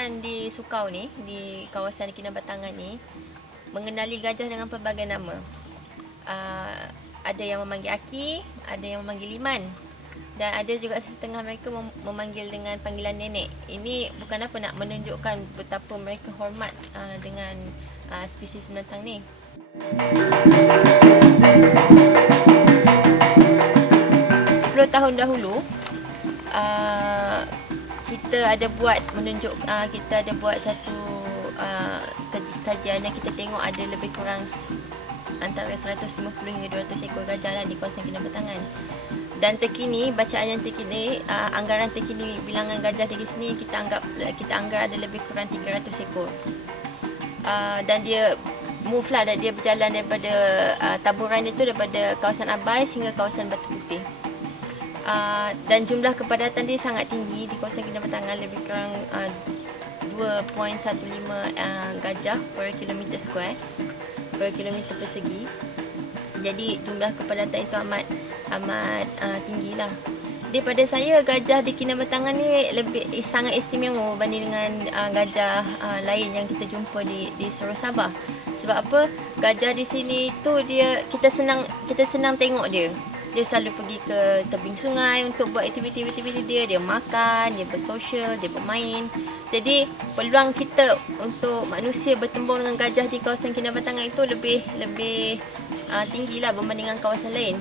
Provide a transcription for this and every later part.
perubatan di Sukau ni, di kawasan Kinabatangan ni, mengenali gajah dengan pelbagai nama. Ada yang memanggil Aki, ada yang memanggil Liman, dan ada juga setengah mereka memanggil dengan panggilan nenek. Ini bukan apa, nak menunjukkan betapa mereka hormat dengan spesies binatang ni. 10 tahun dahulu, kita ada buat satu kajian yang kita tengok ada lebih kurang antara 150 hingga 200 ekor gajah lah di kawasan Kinabatangan. Dan terkini, bacaan yang terkini, anggaran terkini bilangan gajah di sini kita anggar ada lebih kurang 300 ekor. Dan dia move lah, dan dia berjalan daripada taburan itu daripada kawasan Abai hingga kawasan Batu Putih. Dan jumlah kepadatan dia sangat tinggi di kawasan Kinabatangan, lebih kurang 2.15 gajah per kilometer square, per kilometer persegi. Jadi jumlah kepadatan itu amat tinggi lah. Daripada saya, gajah di Kinabatangan ni sangat istimewa berbanding dengan gajah lain yang kita jumpa di seluruh Sabah. Sebab apa? Gajah di sini tu kita senang tengok dia. Dia selalu pergi ke tebing sungai untuk buat aktiviti-aktiviti dia. Dia makan, dia bersosial, dia bermain. Jadi peluang kita untuk manusia bertemu dengan gajah di kawasan Kinabatangan itu lebih tinggi lah berbanding dengan kawasan lain.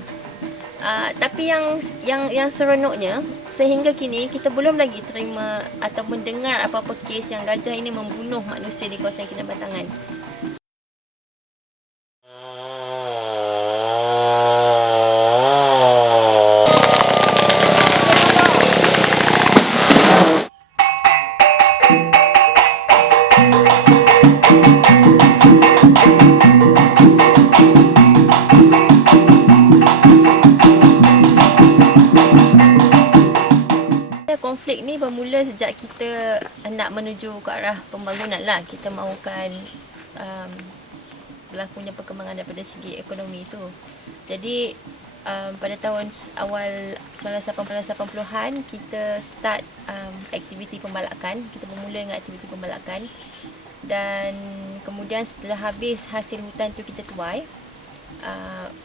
Tapi yang seronoknya, sehingga kini kita belum lagi terima ataupun dengar apa-apa kes yang gajah ini membunuh manusia di kawasan Kinabatangan. Konflik ni bermula sejak kita nak menuju ke arah pembangunan lah. Kita mahukan berlakunya perkembangan daripada segi ekonomi itu. Jadi pada tahun awal 1980-an kita start aktiviti pembalakan. Kita bermula dengan aktiviti pembalakan, dan kemudian setelah habis hasil hutan tu kita tuai,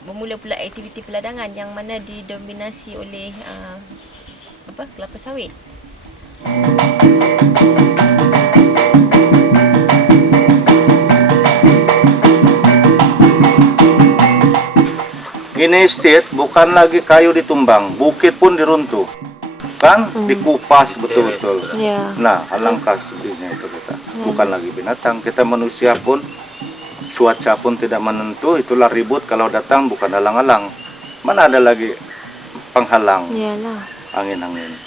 bermula pula aktiviti peladangan yang mana didominasi oleh kelapa sawit. Ini estate bukan lagi kayu ditumbang, bukit pun diruntuh, kan? Dikupas betul-betul. Yeah. Nah, alangkah sedihnya itu kita. Bukan lagi binatang, kita manusia pun, cuaca pun tidak menentu. Itulah ribut kalau datang, bukan halang-halang. Mana ada lagi penghalang? Iyalah. Angin-angin.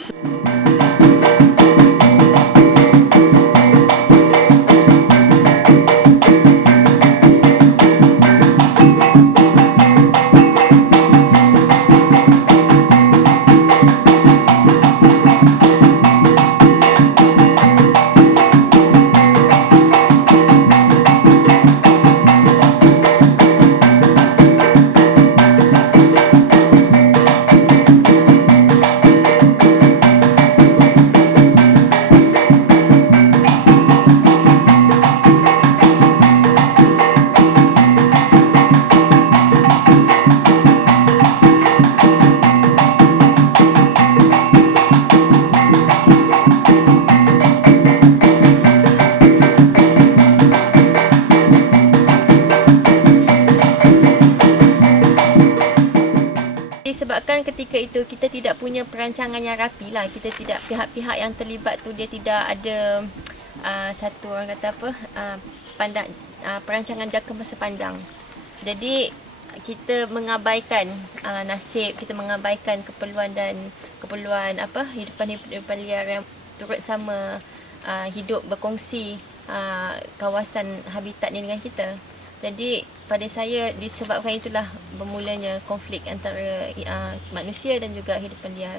Disebabkan ketika itu kita tidak punya perancangan yang rapi lah, kita tidak, pihak-pihak yang terlibat tu dia tidak ada satu orang kata perancangan jangka masa panjang. Jadi kita mengabaikan nasib, kita mengabaikan keperluan hidupan liar yang turut sama hidup berkongsi kawasan habitat ni dengan kita. Jadi pada saya, disebabkan itulah bermulanya konflik antara manusia dan juga hidupan liar.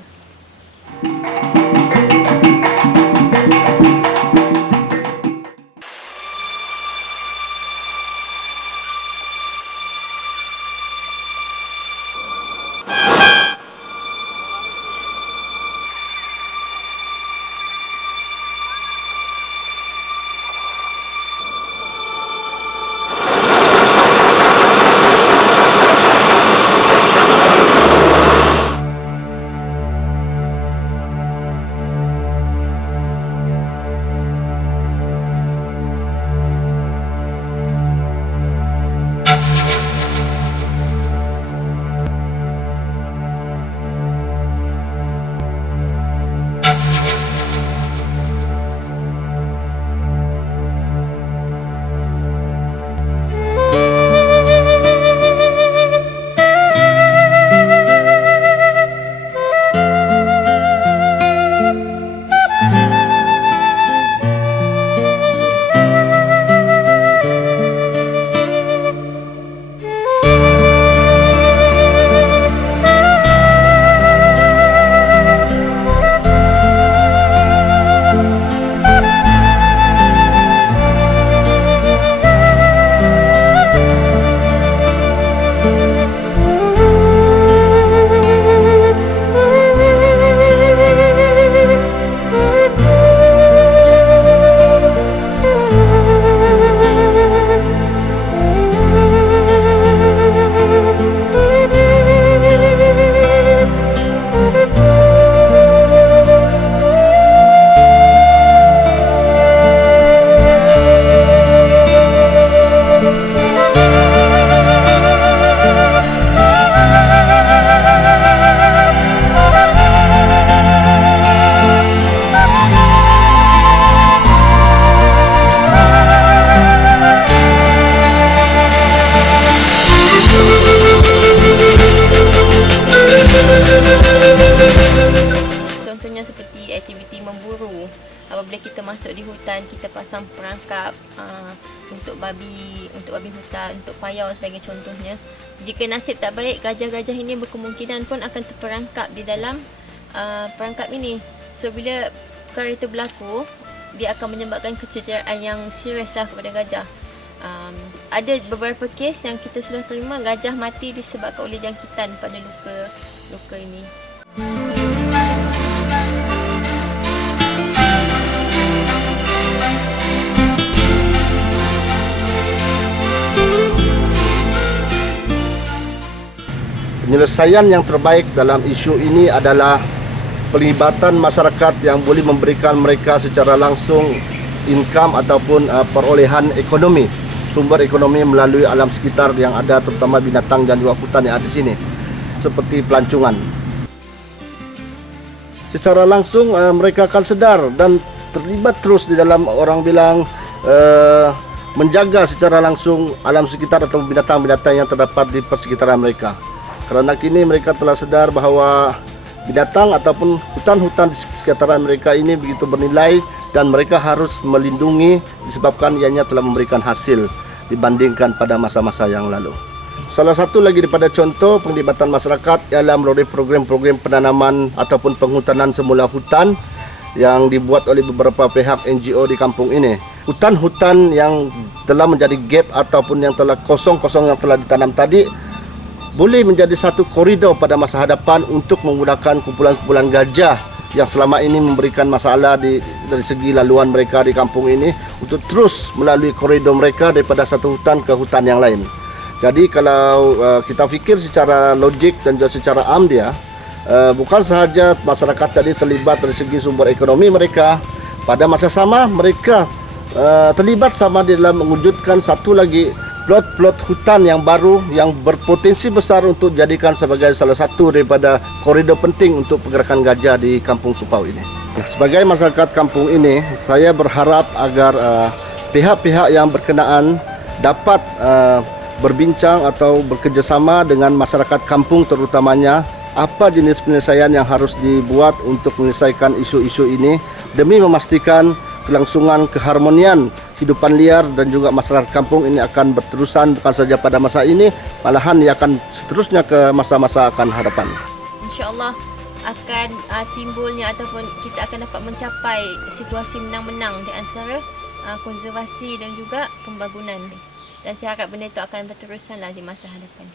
contohnya seperti aktiviti memburu. Apabila kita masuk di hutan, kita pasang perangkap untuk babi hutan, untuk payau sebagai contohnya. Jika nasib tak baik, gajah-gajah ini berkemungkinan pun akan terperangkap di dalam perangkap ini. So bila perkara itu berlaku, dia akan menyebabkan kecederaan yang serius lah kepada gajah. Ada beberapa kes yang kita sudah terima gajah mati disebabkan oleh jangkitan pada luka ini. Penyelesaian yang terbaik dalam isu ini adalah pelibatan masyarakat yang boleh memberikan mereka secara langsung income ataupun perolehan ekonomi, sumber ekonomi melalui alam sekitar yang ada, terutama binatang dan juga hutan yang ada di sini, seperti pelancongan. Secara langsung mereka akan sedar dan terlibat terus di dalam, orang bilang, menjaga secara langsung alam sekitar atau binatang-binatang yang terdapat di persekitaran mereka. Kerana kini mereka telah sedar bahawa binatang ataupun hutan-hutan di sekitaran mereka ini begitu bernilai dan mereka harus melindungi disebabkan ianya telah memberikan hasil dibandingkan pada masa-masa yang lalu. Salah satu lagi daripada contoh penglibatan masyarakat ialah melalui program-program penanaman ataupun penghutanan semula hutan yang dibuat oleh beberapa pihak NGO di kampung ini. Hutan-hutan yang telah menjadi gap ataupun yang telah kosong-kosong yang telah ditanam tadi boleh menjadi satu koridor pada masa hadapan untuk menggunakan kumpulan-kumpulan gajah yang selama ini memberikan masalah dari segi laluan mereka di kampung ini untuk terus melalui koridor mereka daripada satu hutan ke hutan yang lain. Jadi kalau kita fikir secara logik dan juga secara dia, bukan sahaja masyarakat tadi terlibat dari segi sumber ekonomi mereka, pada masa sama mereka terlibat sama di dalam mewujudkan satu lagi plot-plot hutan yang baru yang berpotensi besar untuk dijadikan sebagai salah satu daripada koridor penting untuk pergerakan gajah di Kampung Supau ini. Sebagai masyarakat kampung ini, saya berharap agar pihak-pihak yang berkenaan dapat berbincang atau bekerjasama dengan masyarakat kampung terutamanya apa jenis penyelesaian yang harus dibuat untuk menyelesaikan isu-isu ini demi memastikan kelangsungan keharmonian hidupan liar dan juga masyarakat kampung ini akan berterusan bukan saja pada masa ini, malahan ia akan seterusnya ke masa-masa akan hadapan. InsyaAllah akan timbulnya ataupun kita akan dapat mencapai situasi menang-menang di antara konservasi dan juga pembangunan. Dan saya harap benda itu akan berterusanlah di masa hadapan.